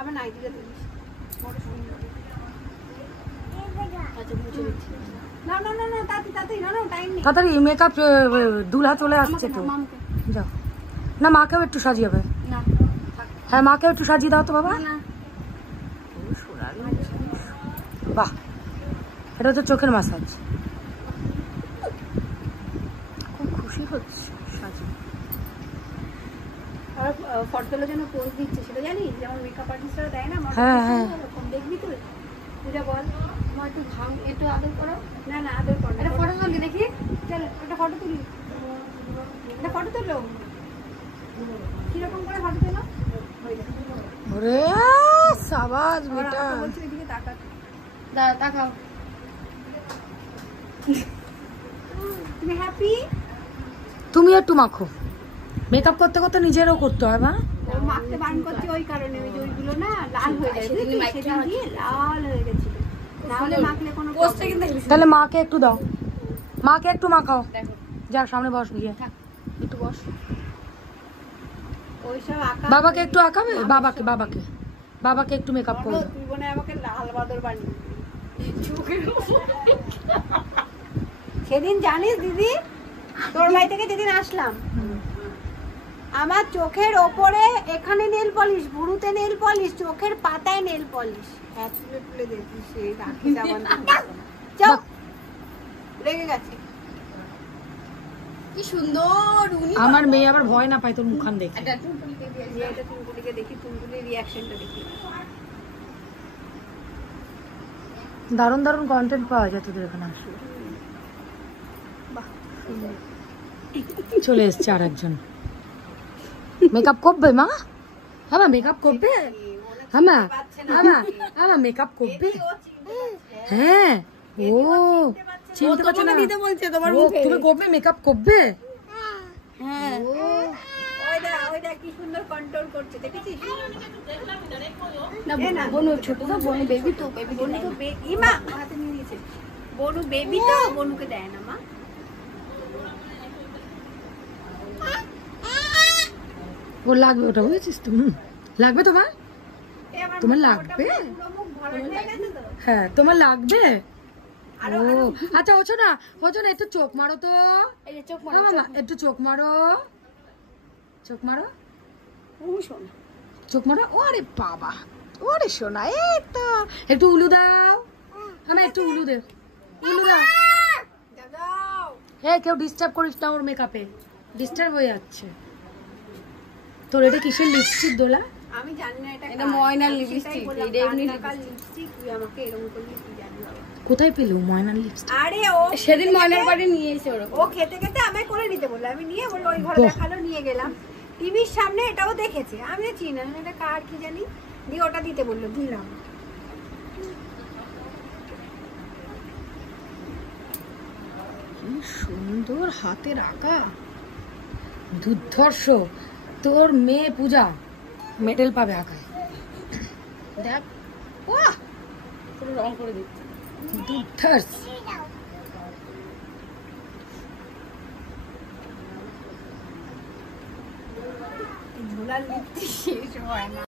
আমার নাইটিটা দিস বড় সুন্দর। আচ্ছা মুছে দিচ্ছি। না না না না তাড়াতাড়ি না টাইম নেই। তাড়াতাড়ি মেকআপ দুলহা চলে আসছে তো। যাও না মাকেও একটু সাজিয়ে হবে। না হ্যাঁ মাকেও একটু সাজিয়ে দাও তো বাবা। না বাহ এটা হচ্ছে চোখের মাসাজ। খুব খুশি হচ্ছে সাজিয়ে। আর ফটো তোলার জন্য পোজ দিচ্ছে সেটা জানিস, যেমন মেকআপ আর্টিস্টরা দেয় না। হ্যাঁ হ্যাঁ দেখবি তুই পূজা বল আমার একটু ঘাম একটু আদর করো। না না আদর করো, একটা ফটো তুলি দেখি। চল একটা ফটো তুলি, একটা ফটো তুলো। কিরকম করে ফটো তোলো? ওরে সাবাস বেটা। বলছি এদিকে তাকা, দাঁড়া তাকাও। তুমি হ্যাপি? তুমি একটু মাখো। মেকআপ করতে করতে নিজেরও করতে হয় মা। মাখতে বারণ করছি ওই কারণে, ওই যে ওইগুলো না লাল হয়ে যায়, সেদিন দিয়ে লাল হয়ে গেছিল। নাহলে মাখলে কোনো পোস্টে কিন্তু। তাহলে মাকে একটু দাও, মাকে একটু মাখাও। যা সামনে বস গিয়ে একটু বস। ওইসব আঁকা বাবাকে একটু আঁকাবে। বাবাকে বাবাকে বাবাকে একটু মেকআপ করো। তুই মনে আমাকে লাল বাদর বানিয়ে সেদিন জানিস দিদি, তোর বাড়ি থেকে যেদিন আসলাম, আমার চোখের ওপরে এখানে নেল পলিশ, ভুরুতে নেল পলিশ, চোখের পাতায় নেল পলিশ। হ্যাঁ তুলে তুলে দেখিস সেই রাখি যাবার চল লেগে গেছে। কি সুন্দর। আমার মেয়ে আবার ভয় না পায় তোর মুখখান দেখে। এটা টুনটুলিকে দেখি, টুনটুলির রিয়াকশনটা দেখি। দারুণ দারুণ কন্টেন্ট পাওয়া যায় তোদের এখানে আসলে। চলে এসছে আর একজন মেকআপ করবে মা। হ্যাঁ মেকআপ করবে। হ্যাঁ হ্যাঁ মেকআপ করবে। হ্যাঁ ও চিনতে পারছে না, দিতে বলছে তোমার মুখে। তুমি করবে মেকআপ করবে? হ্যাঁ ওইটা কি সুন্দর কন্ট্রোল করছে দেখেছিস? না বনু ছোট তো, বনু বেবি তো, বনু তো বেবি মা হাতে নিয়ে নিয়েছে। বনু বেবি তো, বনুকে দেয় না মা। ও লাগবে ওটা, বুঝেছিস তুমি? লাগবে তোমার? তোমার লাগবে? হ্যাঁ তোমার লাগবে। ও আচ্ছা ওছো না একটু চোখ মারো তো। চোখ মামা একটু চোখ মারো, চোখ মারো, চোখ মারো। ওরে বাবা ওরে সোনা, এই তো একটু উলু দাও। আমি একটু উলু দে, উলু দাও। হ্যাঁ কেউ ডিস্টার্ব করিস না, ওর মেকআপে ডিস্টার্ব হয়ে যাচ্ছে। তোর এটা কিসের লিপস্টিক দোলা? আমি জানি না, এটা ময়নার লিপস্টিক। এটা এমনি লিপস্টিক। তুই আমাকে এরকম করলি কি জানি বাবা। কোথায় পেলো ময়নার লিপস্টিক? আরে ও সেদিন ময়নার বাড়ি নিয়ে এসে ও খেতে খেতে আমায় করে নিতে বললো, আমি নিয়ে বললো ওই ঘরে দেখালো, নিয়ে গেলাম টিভির সামনে। এটাও দেখেছে, আমি চিনি না এটা কার কি জানি, দিয়ে ওটা দিতে বললো, দিলাম। কি সুন্দর হাতের আঁকা, দুর্ধর্ষ। তোর মেয়ে পূজা মেডেল পাবে আঁকায়। দেখ বাহ পুরো রং করে দিচ্ছে, দুর্ধর্ষ। ঝোলার লিপস্টিক শেষ হয় না।